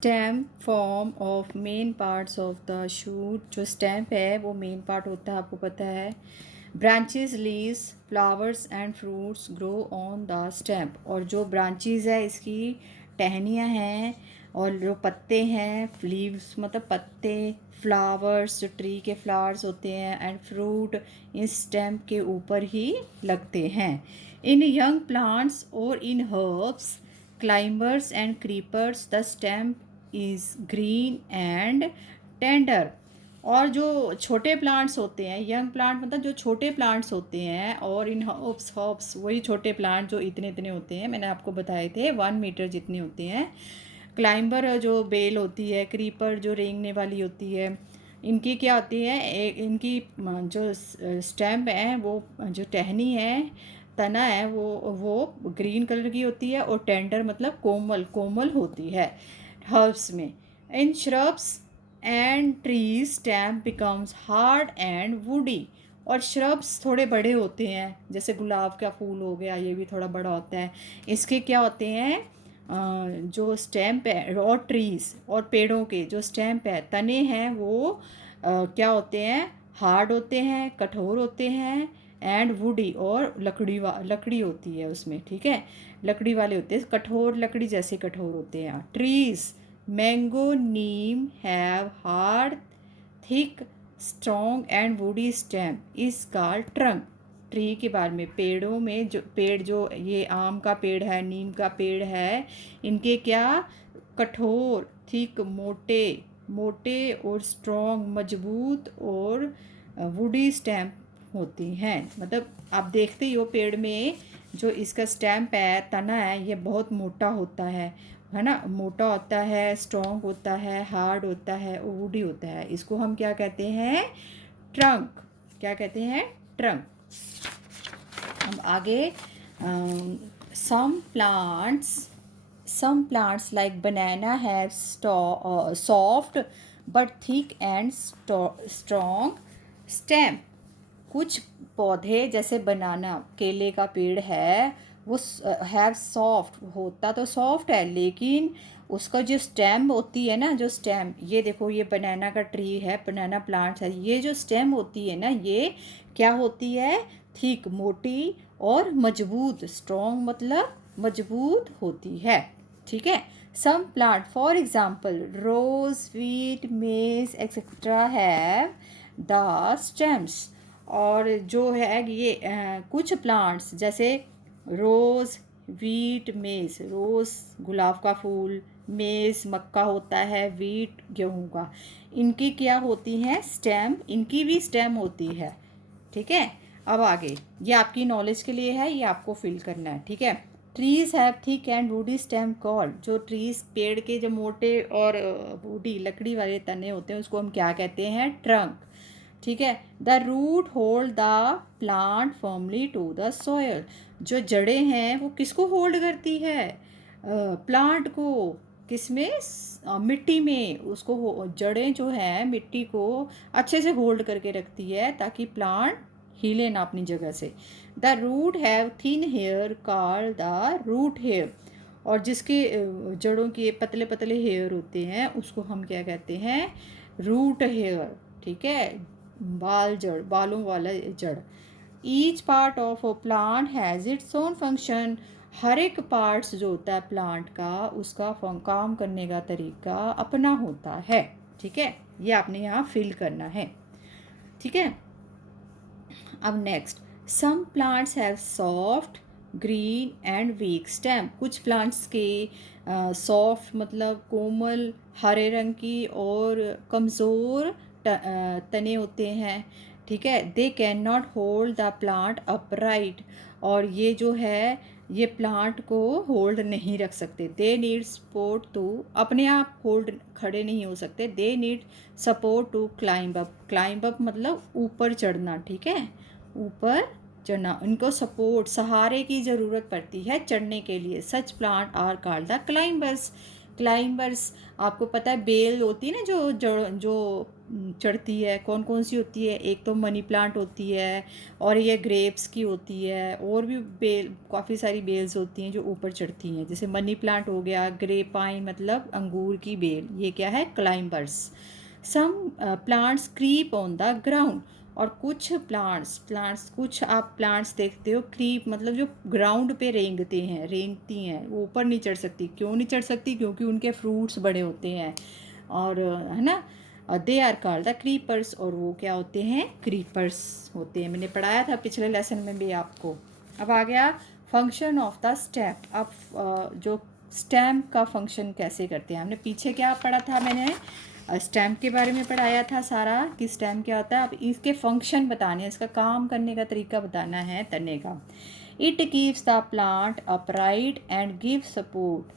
Stem form of main parts of the shoot. जो stem है वो मेन पार्ट होता है, आपको पता है। Branches, leaves, flowers and fruits grow on the stem. और जो ब्रांचेस है इसकी टहनियाँ हैं, और जो पत्ते हैं, लीव्स मतलब पत्ते, फ्लावर्स जो ट्री के फ्लावर्स होते हैं, एंड फ्रूट इस स्टेम के ऊपर ही लगते हैं। इन यंग प्लांट्स और in herbs, climbers and creepers, the stem is green and tender. और जो छोटे प्लांट्स होते हैं, यंग प्लांट मतलब जो छोटे प्लांट्स होते हैं, और इन हर्ब्स वही छोटे प्लांट जो इतने इतने होते हैं, मैंने आपको बताए थे 1 मीटर जितने होते हैं। क्लाइंबर जो बेल होती है, क्रीपर जो रेंगने वाली होती है, इनकी क्या होती है, इनकी जो स्टेम है, वो जो टहनी है, तना है, वो ग्रीन कलर की होती है, और टेंडर मतलब कोमल कोमल होती है हर्ब्स में। In shrubs and trees stem becomes hard and woody. और श्रब्स थोड़े बड़े होते हैं, जैसे गुलाब का फूल हो गया, ये भी थोड़ा बड़ा होता है। इसके क्या होते हैं, जो स्टेम है, और ट्रीज और पेड़ों के जो स्टेम है, तने हैं, वो क्या होते हैं, हार्ड होते हैं, कठोर होते हैं, एंड वुडी, और लकड़ी होती है उसमें, ठीक है, लकड़ी वाले होते हैं, कठोर लकड़ी जैसे कठोर होते हैं। Trees, mango, Neem have hard, thick, strong and woody stem is called trunk. Tree के बारे में, पेड़ों में जो पेड़, जो ये आम का पेड़ है, नीम का पेड़ है, इनके क्या, कठोर, थिक, मोटे मोटे, और स्ट्रॉन्ग मजबूत, और वुडी स्टेम होती हैं। मतलब आप देखते ही हो, पेड़ में जो इसका स्टैम्प है, तना है, ये बहुत मोटा होता है ना, मोटा होता है, स्ट्रॉन्ग होता है, हार्ड होता है, और वुडी होता है। इसको हम क्या कहते हैं, ट्रंक। क्या कहते हैं, ट्रंक। अब आगे, some plants like banana have soft but thick and strong stem। कुछ पौधे जैसे बनाना, केले का पेड़ है, वो हैव सॉफ्ट, होता तो सॉफ्ट है, लेकिन उसका जो स्टेम होती है ना, जो स्टेम, ये देखो, ये बनाना का ट्री है, बनाना प्लांट है, ये जो स्टेम होती है ना, ये क्या होती है, थिक, मोटी, और मजबूत, स्ट्रॉन्ग मतलब मजबूत होती है, ठीक है। Some plant for example rose, wheat, maize etcetera have the stems. और जो है ये कुछ प्लांट्स जैसे रोज़, वीट, मेज़, रोज़ गुलाब का फूल, मेज़ मक्का होता है, वीट गेहूं का, इनकी क्या होती हैं, स्टेम, इनकी भी स्टेम होती है, ठीक है। अब आगे, ये आपकी नॉलेज के लिए है, ये आपको फिल करना है, ठीक है। Trees have thick and woody stem called. जो ट्रीज, पेड़ के जो मोटे और वुडी लकड़ी वाले तने होते हैं, उसको हम क्या कहते हैं, ट्रंक, ठीक है। The root hold the plant firmly to the soil. जो जड़ें हैं वो किसको होल्ड करती है, प्लांट को, किसमें, मिट्टी में, उसको जड़ें जो हैं मिट्टी को अच्छे से होल्ड करके रखती है, ताकि प्लांट हिले ना अपनी जगह से। The root have thin hair called the root hair. और जिसके जड़ों के पतले पतले हेयर होते हैं, उसको हम क्या कहते हैं, रूट हेयर, ठीक है। बाल, जड़, बालों वाला जड़। Each part of a plant has its own function. हर एक पार्ट्स जो होता है प्लांट का, उसका काम करने का तरीका अपना होता है, ठीक है। ये आपने यहाँ फिल करना है, ठीक है। अब next, some plants have soft, green and weak stem. कुछ प्लांट्स के सॉफ्ट मतलब कोमल, हरे रंग की, और कमज़ोर तने होते हैं, ठीक है। They can not hold the plant upright. और ये जो है, ये प्लांट को होल्ड नहीं रख सकते। दे नीड सपोर्ट टू, अपने आप होल्ड खड़े नहीं हो सकते। They need support to climb up. Climb up मतलब ऊपर चढ़ना, ठीक है, ऊपर चढ़ना। इनको सपोर्ट, सहारे की ज़रूरत पड़ती है चढ़ने के लिए। Such plant are called the climbers. Climbers, आपको पता है बेल होती है ना जो जो जो चढ़ती है, कौन कौन सी होती है, एक तो मनी प्लांट होती है और ये ग्रेप्स की होती है, और भी बेल काफ़ी सारी बेल्स होती हैं जो ऊपर चढ़ती हैं। जैसे मनी प्लांट हो गया, ग्रेपाइन मतलब अंगूर की बेल, ये क्या है, climbers. Some plants creep on the ground, और कुछ प्लांट्स कुछ आप प्लांट्स देखते हो क्रीप मतलब जो ग्राउंड पे रेंगती हैं, वो ऊपर नहीं चढ़ सकती। क्यों नहीं चढ़ सकती? क्योंकि उनके फ्रूट्स बड़े होते हैं, और है ना, they are called the creepers, और वो क्या होते हैं, क्रीपर्स होते हैं। मैंने पढ़ाया था पिछले लेसन में भी आपको। अब आ गया फंक्शन ऑफ द स्टेम। अब जो स्टेम का फंक्शन कैसे करते हैं, हमने पीछे क्या पढ़ा था, मैंने स्टैम्प के बारे में पढ़ाया था सारा कि स्टैम्प क्या होता है। अब इसके फंक्शन बताने हैं, इसका काम करने का तरीका बताना है तने का। It keeps the plant upright and give support,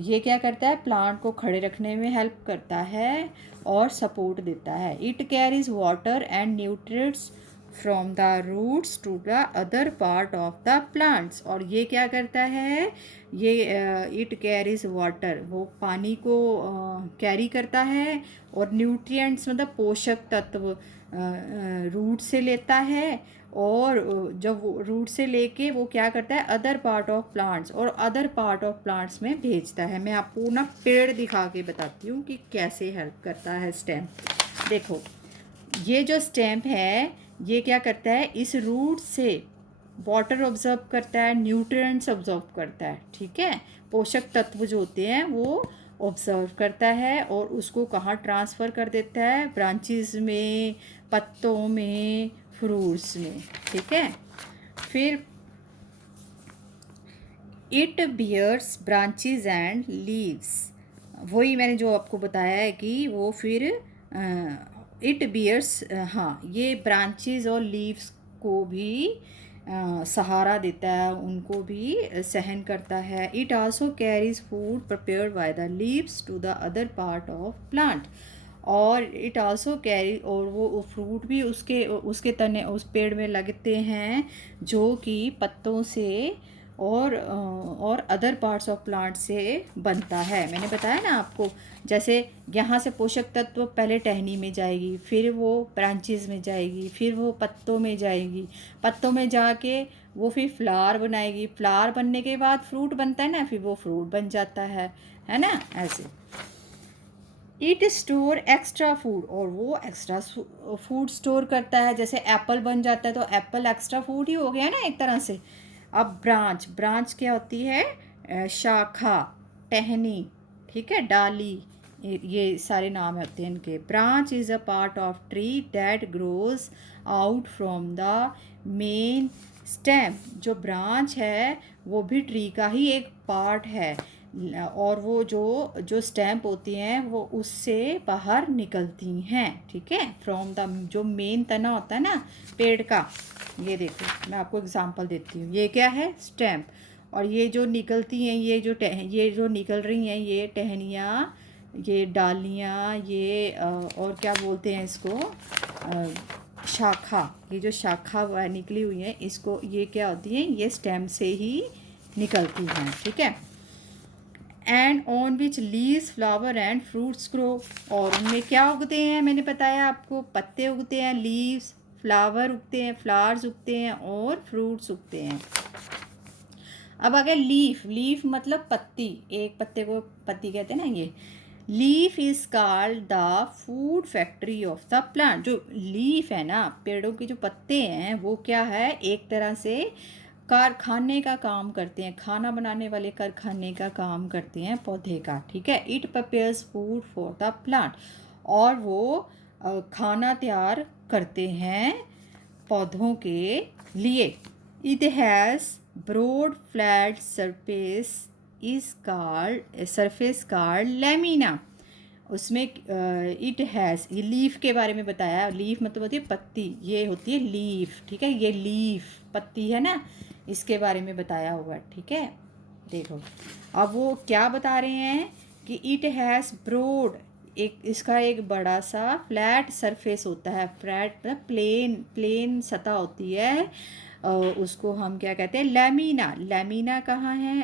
ये क्या करता है, प्लांट को खड़े रखने में हेल्प करता है और सपोर्ट देता है। It carries water and nutrients from the roots to the other part of the plants, और ये क्या करता है, ये इट कैरीज वाटर, वो पानी को कैरी करता है, और न्यूट्रिएंट्स मतलब पोषक तत्व रूट से लेता है, और जब वो रूट से लेके वो क्या करता है, अदर पार्ट ऑफ प्लांट्स, और अदर पार्ट ऑफ प्लांट्स में भेजता है। मैं आपको ना पेड़ दिखा के बताती हूँ कि कैसे हेल्प करता है स्टेम। देखो, ये जो स्टेम है ये क्या करता है, इस रूट से वाटर ऑब्जर्व करता है, न्यूट्रिएंट्स ऑब्जर्व करता है, ठीक है, पोषक तत्व जो होते हैं वो ऑब्जर्व करता है, और उसको कहाँ ट्रांसफ़र कर देता है, ब्रांचेस में, पत्तों में, फ्रूट्स में, ठीक है। फिर it bears branches and leaves, वही मैंने जो आपको बताया है कि वो फिर इट बियर्स, हाँ, ये ब्रांचेस और लीव्स को भी सहारा देता है, उनको भी सहन करता है। It also carries food prepared by the leaves to the other part of plant, और इट आल्सो कैरी, और वो फ्रूट भी उसके तने उस पेड़ में लगते हैं जो कि पत्तों से और अदर पार्ट्स ऑफ प्लांट से बनता है। मैंने बताया ना आपको, जैसे यहाँ से पोषक तत्व पहले टहनी में जाएगी, फिर वो ब्रांचेस में जाएगी, फिर वो पत्तों में जाएगी, पत्तों में जाके वो फिर फ्लावर बनाएगी, फ्लावर बनने के बाद फ्रूट बनता है ना, फिर वो फ्रूट बन जाता है ना, ऐसे। इट स्टोर एक्स्ट्रा फूड, और वो एक्स्ट्रा फूड स्टोर करता है, जैसे एप्पल बन जाता है तो एप्पल एक्स्ट्रा फूड ही हो गया ना एक तरह से। अब ब्रांच क्या होती है, शाखा, टहनी, ठीक है, डाली, ये सारे नाम होते हैं इनके। Branch is a part of tree that grows out from the main stem, जो ब्रांच है वो भी ट्री का ही एक पार्ट है, और वो जो स्टैम्प होती हैं वो उससे बाहर निकलती हैं, ठीक है, फ्रॉम द, जो मेन तना होता है ना पेड़ का। ये देखो मैं आपको एग्जांपल देती हूँ, ये क्या है, स्टैम्प, और ये जो निकलती हैं, ये जो निकल रही हैं, ये टहनियाँ, ये डालियाँ, ये और क्या बोलते हैं इसको, शाखा, ये जो शाखा निकली हुई है, इसको, ये क्या होती है, ये स्टेम से ही निकलती हैं, ठीक है। And on which leaves flower and fruits grow, और उनमें क्या उगते हैं, मैंने बताया आपको, पत्ते उगते हैं, लीव्स, फ्लावर उगते हैं, फ्लावर्स उगते हैं, और फ्रूट्स उगते हैं। अब अगर लीफ मतलब पत्ती, एक पत्ते को पत्ती कहते हैं ना, ये leaf is called the food factory of the plant. जो लीफ है ना, पेड़ों के जो पत्ते हैं वो क्या है, एक तरह से कारखाने का काम करते हैं, खाना बनाने वाले कारखाने का काम करते हैं पौधे का, ठीक है। It prepares food for the plant, और वो खाना तैयार करते हैं पौधों के लिए। It has broad flat surface called lamina, उसमें इट हैज़, ये लीफ के बारे में बताया, लीफ मतलब होती है पत्ती, ये होती है लीफ, ठीक है, ये लीफ पत्ती है ना, इसके बारे में बताया हुआ है, ठीक है। देखो अब वो क्या बता रहे हैं कि इट हैज़ ब्रॉड, इसका एक बड़ा सा फ्लैट सरफेस होता है, फ्लैट मतलब प्लेन सतह होती है उसको हम क्या कहते हैं, लैमिना। लैमिना कहाँ है,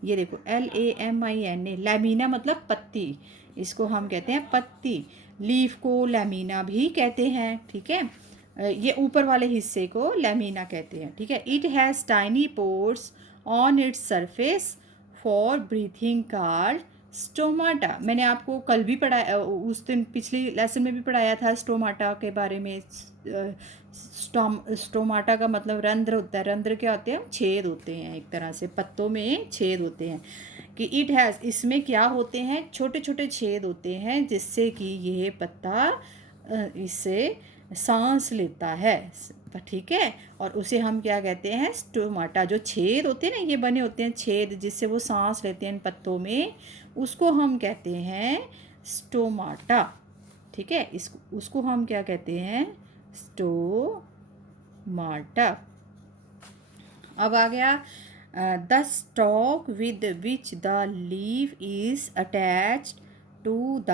ये देखो LAMINA, लैमिना मतलब पत्ती, इसको हम कहते हैं पत्ती। लीफ को लैमिना भी कहते हैं, ठीक है। ये ऊपर वाले हिस्से को लैमिना कहते हैं, ठीक है। It has tiny pores on its surface for breathing called stomata. मैंने आपको कल भी पढ़ाया, उस दिन पिछली लेसन में भी पढ़ाया था स्टोमाटा के बारे में। स्टोमाटा का मतलब रंध्र होता है। रंध्र क्या होते हैं, छेद होते हैं, एक तरह से पत्तों में छेद होते हैं। कि इट हैज़, इसमें क्या होते हैं, छोटे छोटे छेद होते हैं जिससे कि ये पत्ता इससे सांस लेता है, ठीक है। और उसे हम क्या कहते हैं, स्टोमाटा। जो छेद होते हैं ना, ये बने होते हैं छेद जिससे वो सांस लेते हैं इन पत्तों में, उसको हम कहते हैं स्टोमाटा, ठीक है। उसको हम क्या कहते हैं, स्टोमाटा। अब आ गया the stalk with which the leaf is attached to the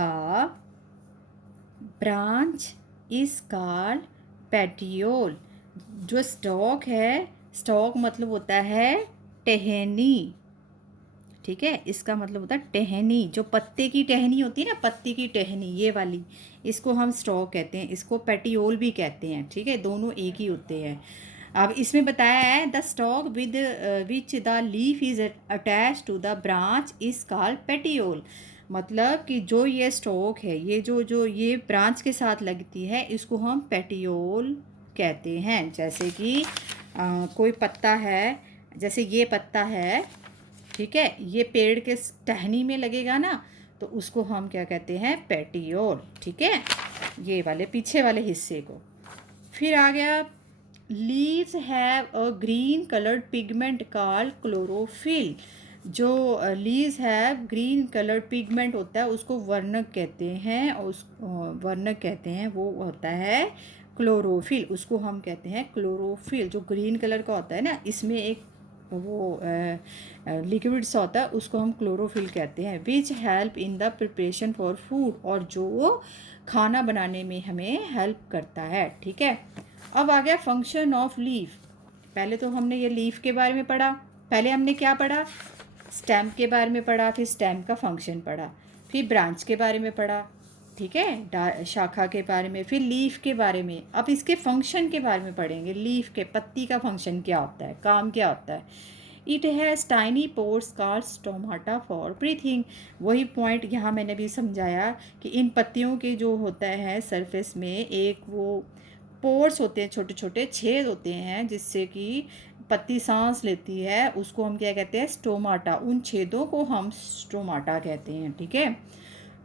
branch is called petiole. जो स्टॉक है, स्टॉक मतलब होता है टहनी, ठीक है। इसका मतलब होता है टहनी, जो पत्ते की टहनी होती है ना, पत्ती की टहनी ये वाली, इसको हम स्टॉक कहते हैं, इसको पेटियोल भी कहते हैं, ठीक है। दोनों एक ही होते हैं। अब इसमें बताया है the stalk with which the leaf is attach to the branch is called petiole. मतलब कि जो ये स्टॉक है, ये जो ये ब्रांच के साथ लगती है, इसको हम पेटियोल कहते हैं। जैसे कि कोई पत्ता है, जैसे ये पत्ता है, ठीक है, ये पेड़ के टहनी में लगेगा ना, तो उसको हम क्या कहते हैं, पेटियोल, ठीक है, ये वाले पीछे वाले हिस्से को। फिर आ गया leaves have a green coloured pigment called chlorophyll. जो leaves have green coloured pigment होता है, उसको वर्णक कहते हैं, और उस वर्णक कहते हैं, वो होता है क्लोरोफिल। उसको हम कहते हैं क्लोरोफिल। जो ग्रीन कलर का होता है ना, इसमें एक वो लिक्विड सा होता है, उसको हम क्लोरोफिल कहते हैं। Which help in the preparation for food, और जो खाना बनाने में हमें हेल्प करता है, ठीक है। अब आ गया फंक्शन ऑफ लीफ। पहले तो हमने ये लीफ के बारे में पढ़ा, पहले हमने क्या पढ़ा, स्टेम के बारे में पढ़ा, फिर स्टेम का फंक्शन पढ़ा, फिर ब्रांच के बारे में पढ़ा, ठीक है, शाखा के बारे में, फिर लीफ के बारे में। अब इसके फंक्शन के बारे में पढ़ेंगे। लीफ के, पत्ती का फंक्शन क्या होता है, काम क्या होता है। It has tiny pores called stomata for breathing. वही पॉइंट यहाँ मैंने भी समझाया कि इन पत्तियों के जो होता है सरफेस में एक वो पोर्स होते हैं, छोटे छोटे छेद होते हैं जिससे कि पत्ती सांस लेती है, उसको हम क्या कहते हैं, स्टोमाटा। उन छेदों को हम स्टोमाटा कहते हैं, ठीक है।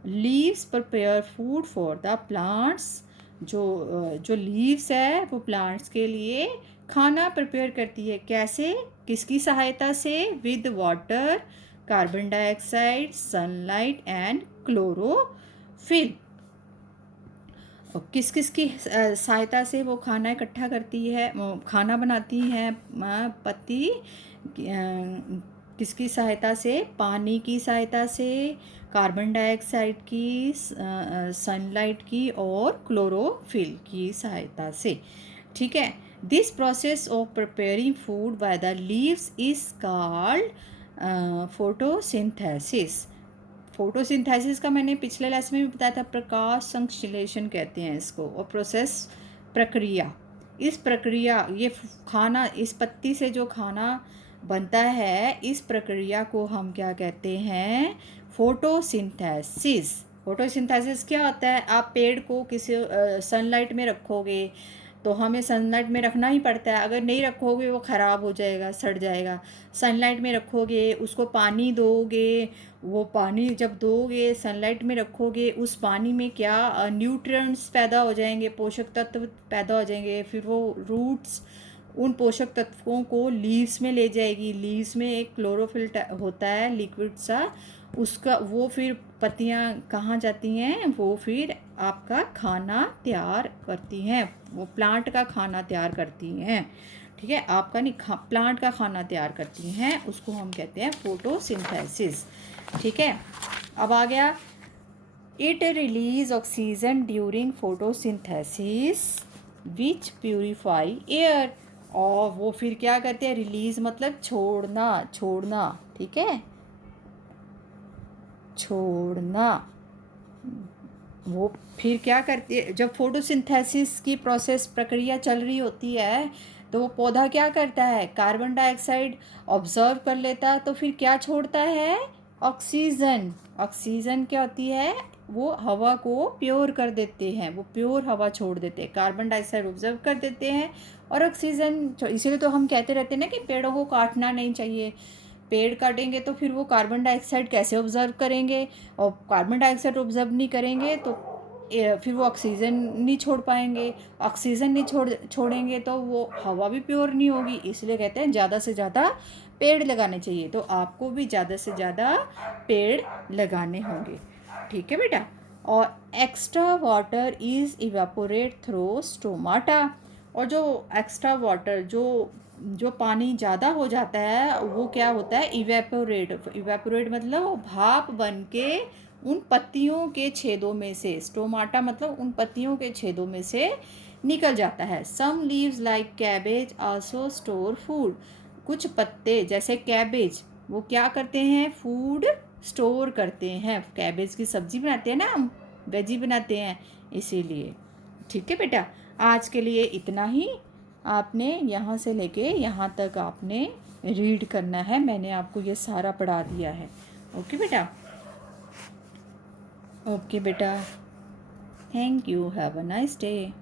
Leaves prepare food for the plants. जो लीव्स है वो प्लांट्स के लिए खाना प्रिपेयर करती है। कैसे, किसकी सहायता से, with water, carbon dioxide, sunlight and chlorophyll. और किस किस की सहायता से वो खाना इकट्ठा करती है, खाना बनाती है पत्ती, किसकी सहायता से, पानी की सहायता से, कार्बन डाइऑक्साइड की, सनलाइट की, और क्लोरोफिल की सहायता से, ठीक है। This process of preparing food by the leaves is called photosynthesis. Photosynthesis का मैंने पिछले लेसन में भी बताया था, प्रकाश संश्लेषण कहते हैं इसको। और प्रोसेस, प्रक्रिया, इस प्रक्रिया, ये खाना, इस पत्ती से जो खाना बनता है, इस प्रक्रिया को हम क्या कहते हैं, फोटोसिंथेसिस। फोटोसिंथेसिस क्या होता है, आप पेड़ को किसी सनलाइट में रखोगे तो हमें सनलाइट में रखना ही पड़ता है, अगर नहीं रखोगे वो ख़राब हो जाएगा, सड़ जाएगा। सनलाइट में रखोगे, उसको पानी दोगे, वो पानी जब दोगे, सनलाइट में रखोगे, उस पानी में क्या न्यूट्रिएंट्स पैदा हो जाएंगे, पोषक तत्व पैदा हो जाएंगे। फिर वो रूट्स उन पोषक तत्वों को लीव्स में ले जाएगी। लीव्स में एक क्लोरोफिल होता है, लिक्विड सा, उसका वो फिर पत्तियाँ कहाँ जाती हैं, वो फिर आपका खाना तैयार करती हैं, वो प्लांट का खाना तैयार करती हैं, ठीक है। आपका नहीं, प्लांट का खाना तैयार करती हैं, उसको हम कहते हैं फोटोसिंथेसिस, ठीक है। अब आ गया it release oxygen during photosynthesis which purify air. और वो फिर क्या करते हैं, रिलीज मतलब छोड़ना, छोड़ना, ठीक है, छोड़ना। वो फिर क्या करती है, जब फोटोसिंथेसिस की प्रोसेस प्रक्रिया चल रही होती है तो वो पौधा क्या करता है, कार्बन डाइऑक्साइड ऑब्जर्व कर लेता है, तो फिर क्या छोड़ता है, ऑक्सीजन। ऑक्सीजन क्या होती है, वो हवा को प्योर कर देते हैं, वो प्योर हवा छोड़ देते हैं, कार्बन डाइऑक्साइड ऑब्जर्व कर देते हैं और ऑक्सीजन। इसीलिए तो हम कहते रहते हैं ना कि पेड़ों को काटना नहीं चाहिए। पेड़ काटेंगे तो फिर वो कार्बन डाइऑक्साइड कैसे ऑब्जर्व करेंगे, और कार्बन डाइऑक्साइड ऑब्जर्व नहीं करेंगे तो फिर वो ऑक्सीजन नहीं छोड़ पाएंगे, ऑक्सीजन नहीं छोड़ेंगे तो वो हवा भी प्योर नहीं होगी। इसलिए कहते हैं ज़्यादा से ज़्यादा पेड़ लगाने चाहिए, तो आपको भी ज़्यादा से ज़्यादा पेड़ लगाने होंगे, ठीक है बेटा। और extra water is evaporate through stomata. और जो एक्स्ट्रा वाटर, जो जो पानी ज़्यादा हो जाता है वो क्या होता है, इवेपोरेट। इवेपोरेट मतलब वो भाप बन के उन पत्तियों के छेदों में से, स्टोमाटा मतलब उन पत्तियों के छेदों में से निकल जाता है। Some leaves like cabbage also store food. कुछ पत्ते जैसे कैबेज वो क्या करते हैं, फूड स्टोर करते हैं। कैबेज की सब्जी बनाते हैं ना हम, वेजी बनाते हैं, इसीलिए। ठीक है बेटा, आज के लिए इतना ही। आपने यहाँ से लेके यहाँ तक आपने रीड करना है, मैंने आपको ये सारा पढ़ा दिया है। ओके बेटा, ओके बेटा, thank you, have a nice day.